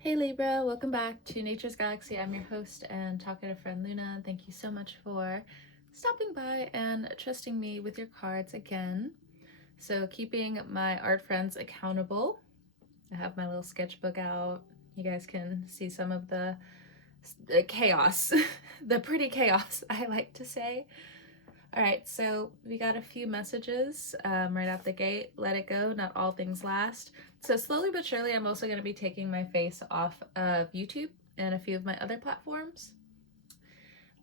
Hey Libra, welcome back to Nature's Galaxy. I'm your host and talkative friend Luna. Thank you so much for stopping by and trusting me with your cards again. So, keeping my art friends accountable, I have my little sketchbook out. You guys can see some of the chaos, the pretty chaos, I like to say. All right, so we got a few messages right out the gate. Let it go, not all things last. So slowly but surely, I'm also going to be taking my face off of YouTube and a few of my other platforms.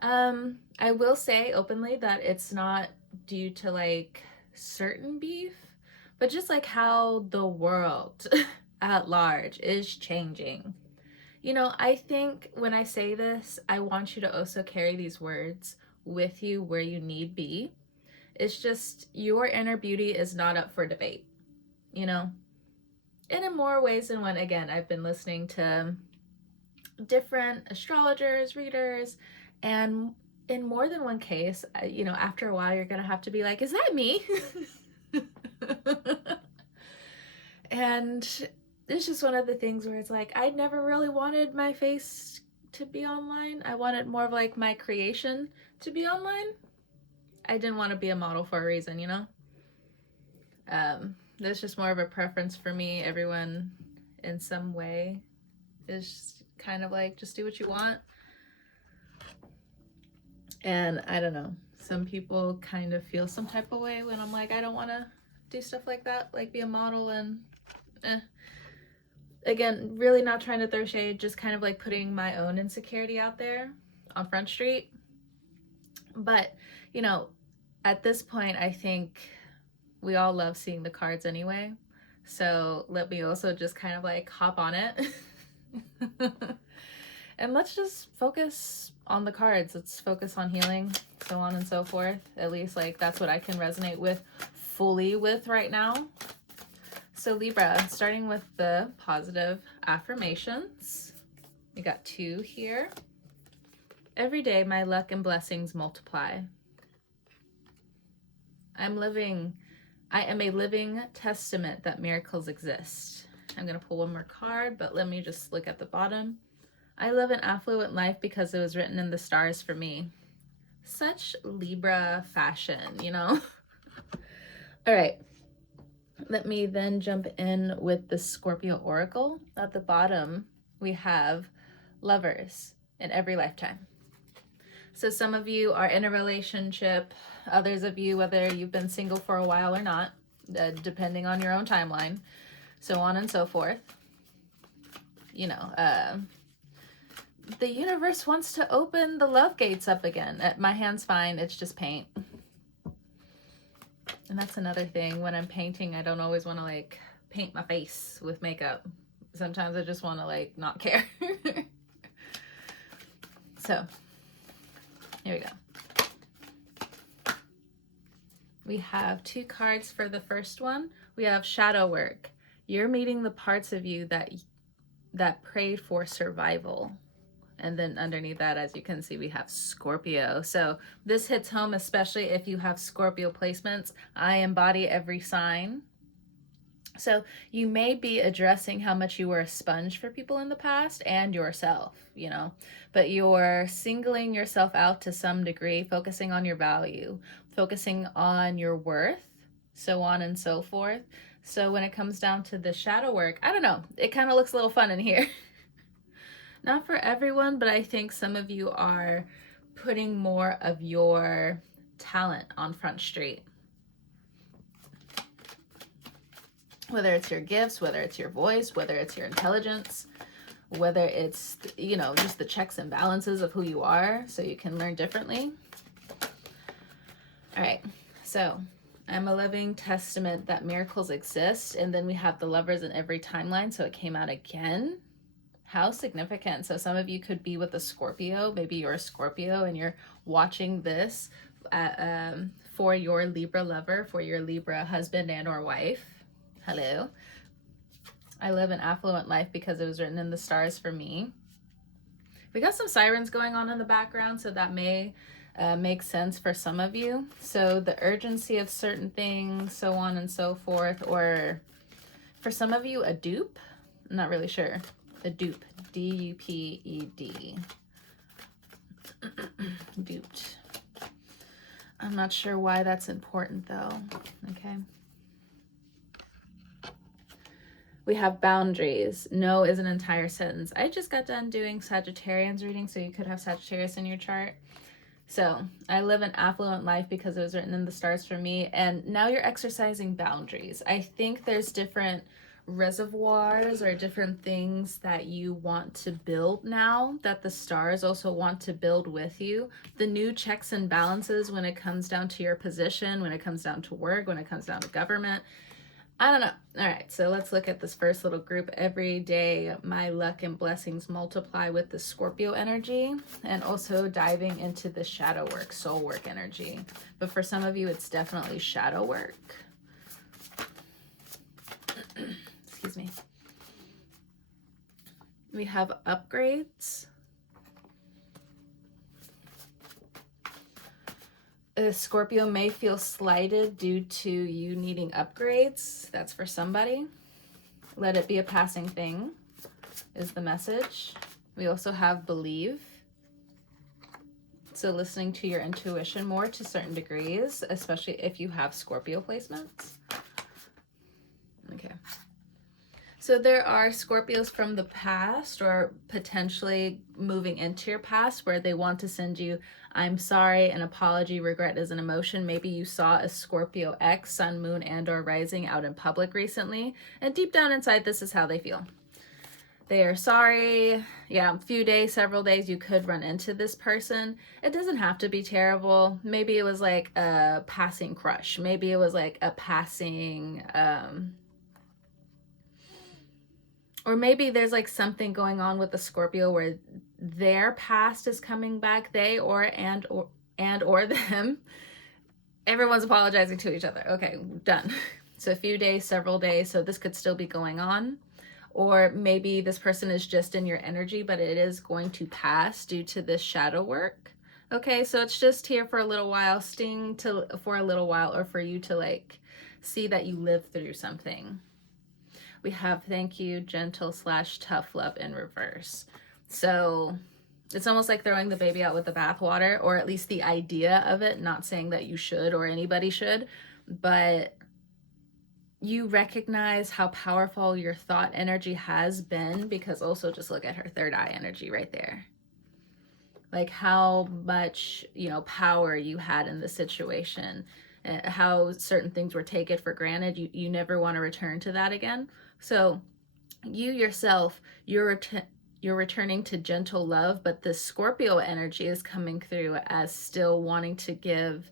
I will say openly that it's not due to like certain beef, but just like how the world at large is changing. You know, I think when I say this, I want you to also carry these words with you where you need be. It's just your inner beauty is not up for debate, you know? And in more ways than one, again, I've been listening to different astrologers, readers, and in more than one case, you know, after a while, you're going to have to be like, is that me? And it's just one of the things where it's like, I never really wanted my face to be online. I wanted more of like my creation to be online. I didn't want to be a model for a reason, you know? That's just more of a preference for me. Everyone in some way is kind of like, just do what you want. And I don't know, some people kind of feel some type of way when I'm like, I don't want to do stuff like that, like be a model and Again, really not trying to throw shade, just kind of like putting my own insecurity out there on Front Street. But, you know, at this point, I think we all love seeing the cards anyway. So let me also just kind of like hop on it. And let's just focus on the cards. Let's focus on healing, so on and so forth. At least like that's what I can resonate with fully with right now. So Libra, starting with the positive affirmations. We got 2 here. Every day my luck and blessings multiply. I am a living testament that miracles exist. I'm going to pull one more card, but let me just look at the bottom. I live an affluent life because it was written in the stars for me. Such Libra fashion, you know? All right. Let me then jump in with the Scorpio Oracle. At the bottom, we have lovers in every lifetime. So some of you are in a relationship, others of you, whether you've been single for a while or not, depending on your own timeline, so on and so forth. You know, the universe wants to open the love gates up again. My hand's fine, it's just paint. And that's another thing. When I'm painting, I don't always want to like paint my face with makeup. Sometimes I just want to like not care. So here we go. We have 2 cards for the first one. We have shadow work. You're meeting the parts of you that prayed for survival. And then underneath that, as you can see, we have Scorpio. So this hits home, especially if you have Scorpio placements. I embody every sign. So you may be addressing how much you were a sponge for people in the past and yourself, you know, but you're singling yourself out to some degree, focusing on your value, focusing on your worth, so on and so forth. So when it comes down to the shadow work, I don't know, it kind of looks a little fun in here. Not for everyone, but I think some of you are putting more of your talent on Front Street. Whether it's your gifts, whether it's your voice, whether it's your intelligence, whether it's, you know, just the checks and balances of who you are so you can learn differently. All right, so I'm a living testament that miracles exist. And then we have the lovers in every timeline. So it came out again. How significant. So some of you could be with a Scorpio. Maybe you're a Scorpio and you're watching this for your Libra lover, for your Libra husband and or wife. Hello. I live an affluent life because it was written in the stars for me. We got some sirens going on in the background, so that may make sense for some of you. So the urgency of certain things, so on and so forth, or for some of you, a dupe. I'm not really sure. A dupe. D-U-P-E-D. Duped. I'm not sure why that's important though. Okay. We have boundaries. No is an entire sentence. I just got done doing Sagittarian's reading, so you could have Sagittarius in your chart. So I live an affluent life because it was written in the stars for me. And now you're exercising boundaries. I think there's different reservoirs or different things that you want to build now that the stars also want to build with you. The new checks and balances when it comes down to your position, when it comes down to work, when it comes down to government. I don't know. All right, so let's look at this first little group. Every day, my luck and blessings multiply with the Scorpio energy, and also diving into the shadow work, soul work energy. But for some of you, it's definitely shadow work. Excuse me. We have upgrades. Scorpio may feel slighted due to you needing upgrades. That's for somebody. Let it be a passing thing is the message. We also have believe. So listening to your intuition more to certain degrees, especially if you have Scorpio placements. Okay. So there are Scorpios from the past or potentially moving into your past where they want to send you, I'm sorry, an apology, regret is an emotion. Maybe you saw a Scorpio X, sun, moon, and or rising out in public recently. And deep down inside, this is how they feel. They are sorry. Yeah, a few days, several days, you could run into this person. It doesn't have to be terrible. Maybe it was like a passing crush. Maybe it was like a passing... or maybe there's like something going on with the Scorpio where their past is coming back, they or them. Everyone's apologizing to each other. Okay, done. So a few days, several days. So this could still be going on. Or maybe this person is just in your energy, but it is going to pass due to this shadow work. Okay, so it's just here for a little while, for a little while, or for you to like see that you live through something. We have thank you, gentle / tough love in reverse. So it's almost like throwing the baby out with the bathwater, or at least the idea of it, not saying that you should or anybody should, but you recognize how powerful your thought energy has been, because also just look at her third eye energy right there. Like how much, power you had in the situation, how certain things were taken for granted. You never want to return to that again. So you yourself, you're returning to gentle love, but the Scorpio energy is coming through as still wanting to give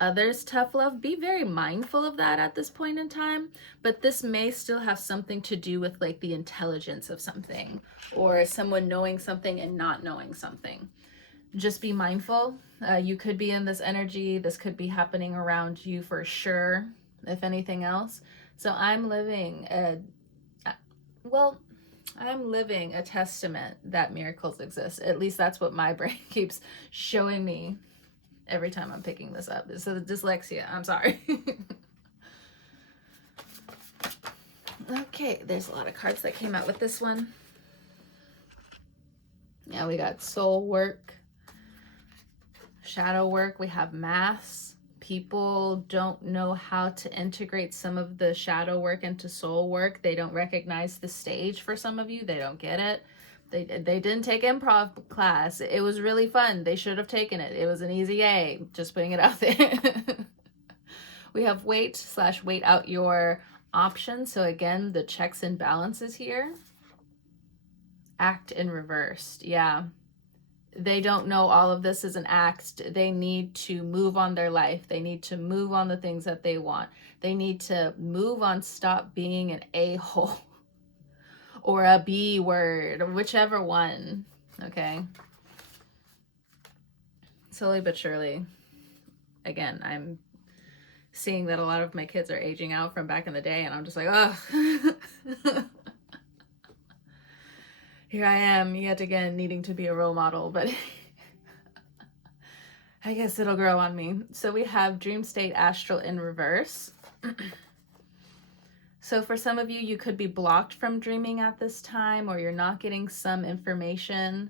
others tough love. Be very mindful of that at this point in time, but this may still have something to do with like the intelligence of something, or someone knowing something and not knowing something. Just be mindful. You could be in this energy. This could be happening around you for sure, if anything else. So I'm living a testament that miracles exist. At least that's what my brain keeps showing me every time I'm picking this up. So the dyslexia, I'm sorry. Okay, there's a lot of cards that came out with this one. Yeah, we got soul work, shadow work. We have masks. People don't know how to integrate some of the shadow work into soul work. They don't recognize the stage for some of you. They don't get it. They didn't take improv class. It was really fun. They should have taken it. It was an easy A. Just putting it out there. We have wait out your options. So again, the checks and balances here. Act in reversed. Yeah. They don't know all of this is an act. They need to move on their life. They need to move on the things that they want. They need to move on, stop being an a-hole or a B word, or whichever one, okay? Slowly but surely, again, I'm seeing that a lot of my kids are aging out from back in the day, and I'm just like, oh. Here I am yet again needing to be a role model, but I guess it'll grow on me. So we have dream state astral in reverse. So for some of you, you could be blocked from dreaming at this time, or you're not getting some information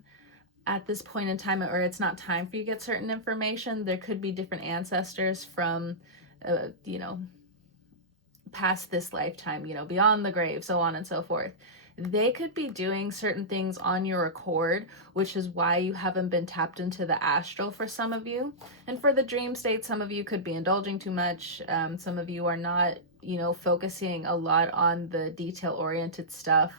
at this point in time, or it's not time for you to get certain information. There could be different ancestors from, you know, past this lifetime, you know, beyond the grave, so on and so forth. They could be doing certain things on your accord, which is why you haven't been tapped into the astral for some of you. And for the dream state, some of you could be indulging too much. Some of you are not, you know, focusing a lot on the detail-oriented stuff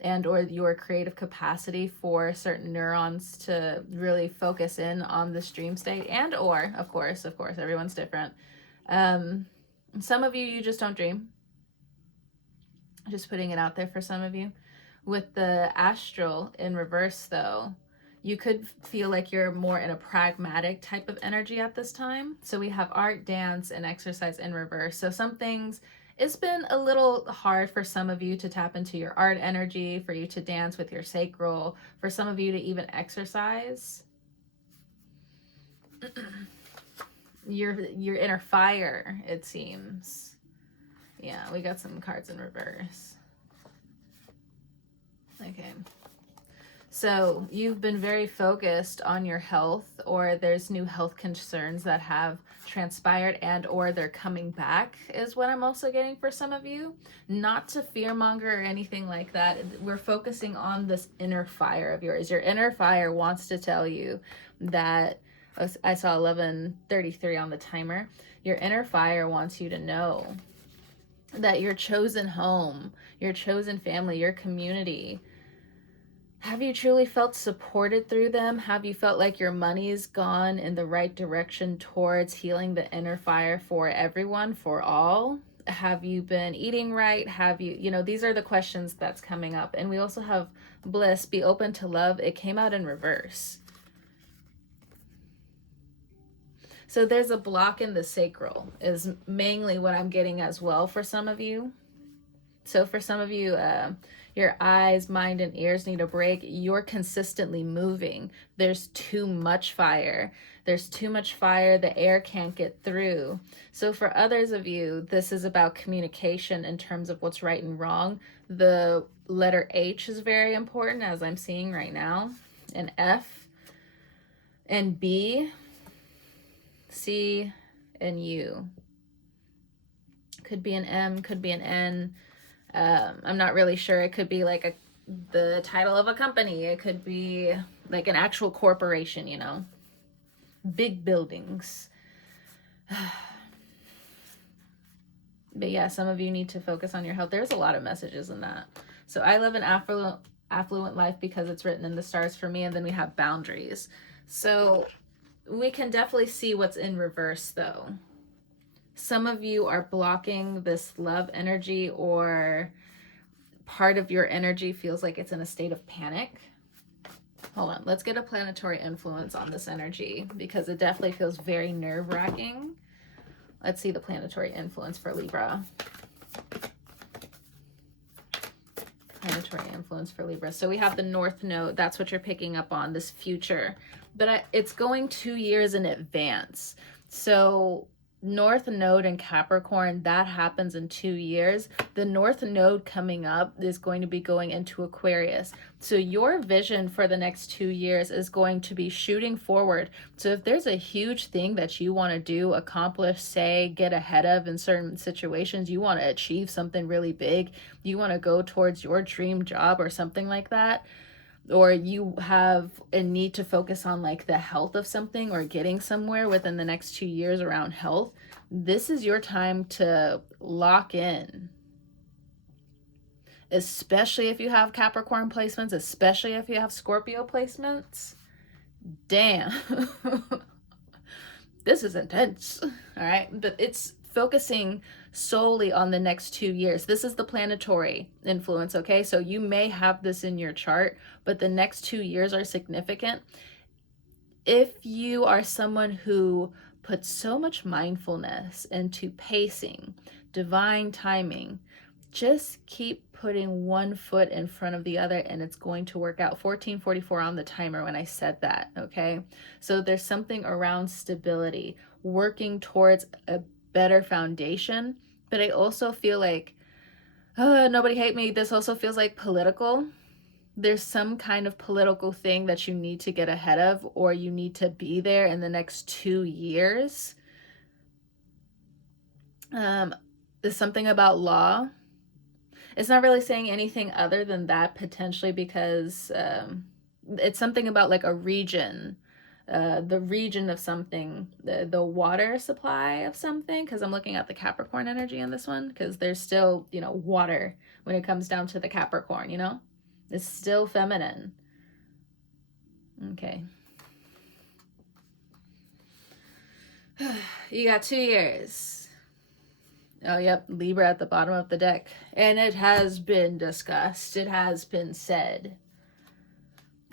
and or your creative capacity for certain neurons to really focus in on this dream state, and or of course everyone's different. Some of you, you just don't dream. Just putting it out there for some of you. With the astral in reverse, though, you could feel like you're more in a pragmatic type of energy at this time. So we have art, dance, and exercise in reverse. So some things, it's been a little hard for some of you to tap into your art energy, for you to dance with your sacral, for some of you to even exercise. your inner fire, it seems. Yeah, we got some cards in reverse. Okay. So you've been very focused on your health, or there's new health concerns that have transpired and or they're coming back is what I'm also getting for some of you. Not to fearmonger or anything like that. We're focusing on this inner fire of yours. Your inner fire wants to tell you that, I saw 11:33 on the timer. Your inner fire wants you to know that your chosen home, your chosen family, your community, have you truly felt supported through them? Have you felt like your money's gone in the right direction towards healing the inner fire for everyone, for all? Have you been eating right? Have you, you know, these are the questions that's coming up. And we also have bliss, be open to love. It came out in reverse. So there's a block in the sacral is mainly what I'm getting as well for some of you. So for some of you, your eyes, mind, and ears need a break. You're consistently moving. There's too much fire. There's too much fire. The air can't get through. So for others of you, this is about communication in terms of what's right and wrong. The letter H is very important, as I'm seeing right now, and F, and B, C, and U. Could be an M, could be an N. I'm not really sure. It could be like the title of a company. It could be like an actual corporation, you know. Big buildings. But yeah, some of you need to focus on your health. There's a lot of messages in that. So I live an affluent life because it's written in the stars for me, and then we have boundaries. So we can definitely see what's in reverse, though. Some of you are blocking this love energy, or part of your energy feels like it's in a state of panic. Hold on, let's get a planetary influence on this energy because it definitely feels very nerve-wracking. Let's see the planetary influence for Libra. Planetary influence for Libra. So we have the North Node. That's what you're picking up on, this future. But it's going 2 years in advance. So North Node in Capricorn, that happens in 2 years. The North Node coming up is going to be going into Aquarius. So your vision for the next 2 years is going to be shooting forward. So if there's a huge thing that you want to do, accomplish, say, get ahead of in certain situations, you want to achieve something really big, you want to go towards your dream job or something like that, or you have a need to focus on like the health of something or getting somewhere within the next 2 years around health, this is your time to lock in. Especially if you have Capricorn placements, especially if you have Scorpio placements. Damn. This is intense. All right. But it's focusing solely on the next 2 years. This is the planetary influence, okay? So you may have this in your chart, but the next 2 years are significant. If you are someone who puts so much mindfulness into pacing, divine timing, just keep putting one foot in front of the other and it's going to work out. 1444 on the timer when I said that, okay? So there's something around stability, working towards a better foundation, but I also feel like Nobody hate me. This also feels like political. There's some kind of political thing that you need to get ahead of, or you need to be there in the next 2 years. There's something about law. It's not really saying anything other than that, potentially, because it's something about like a region, the region of something, the water supply of something, because I'm looking at the Capricorn energy in this one, because there's still, you know, water when it comes down to the Capricorn, you know? It's still feminine. Okay. You got 2 years. Oh, yep, Libra at the bottom of the deck. And it has been discussed. It has been said.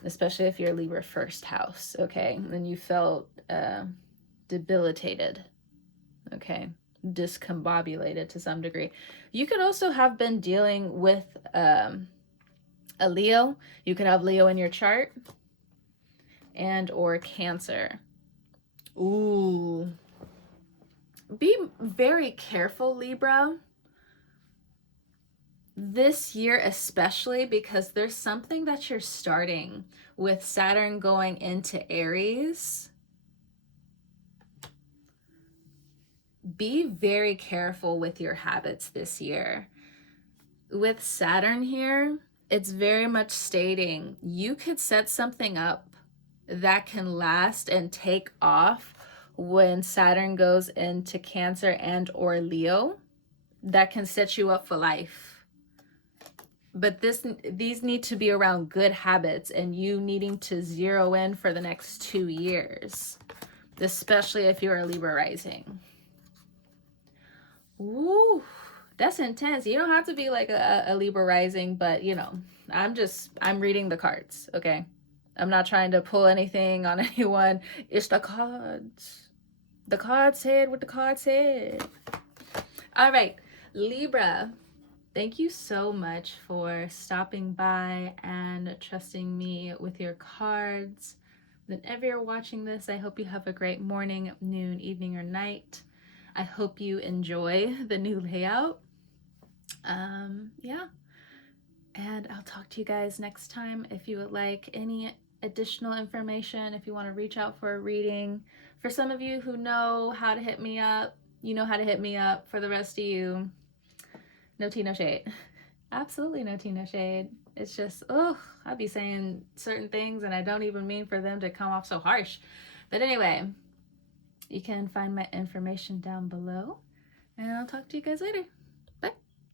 Especially if you're Libra first house, okay? And you felt debilitated, okay? Discombobulated to some degree. You could also have been dealing with a Leo. You could have Leo in your chart and or Cancer. Ooh. Be very careful, Libra. This year especially, because there's something that you're starting with Saturn going into Aries. Be very careful with your habits this year. With Saturn here, it's very much stating you could set something up that can last and take off when Saturn goes into Cancer and or Leo. That can set you up for life. But these need to be around good habits and you needing to zero in for the next 2 years, especially if you're a Libra rising. Ooh, that's intense. You don't have to be like a Libra rising, but you know, I'm reading the cards, okay? I'm not trying to pull anything on anyone. It's the cards. The card said what the card said. All right, Libra, thank you so much for stopping by and trusting me with your cards. Whenever you're watching this, I hope you have a great morning, noon, evening, or night. I hope you enjoy the new layout. Yeah. And I'll talk to you guys next time. If you would like any additional information, if you want to reach out for a reading, for some of you who know how to hit me up, you know how to hit me up. For the rest of you, no tea, no shade. Absolutely no tea, no shade. It's just, I'd be saying certain things and I don't even mean for them to come off so harsh. But anyway, you can find my information down below and I'll talk to you guys later.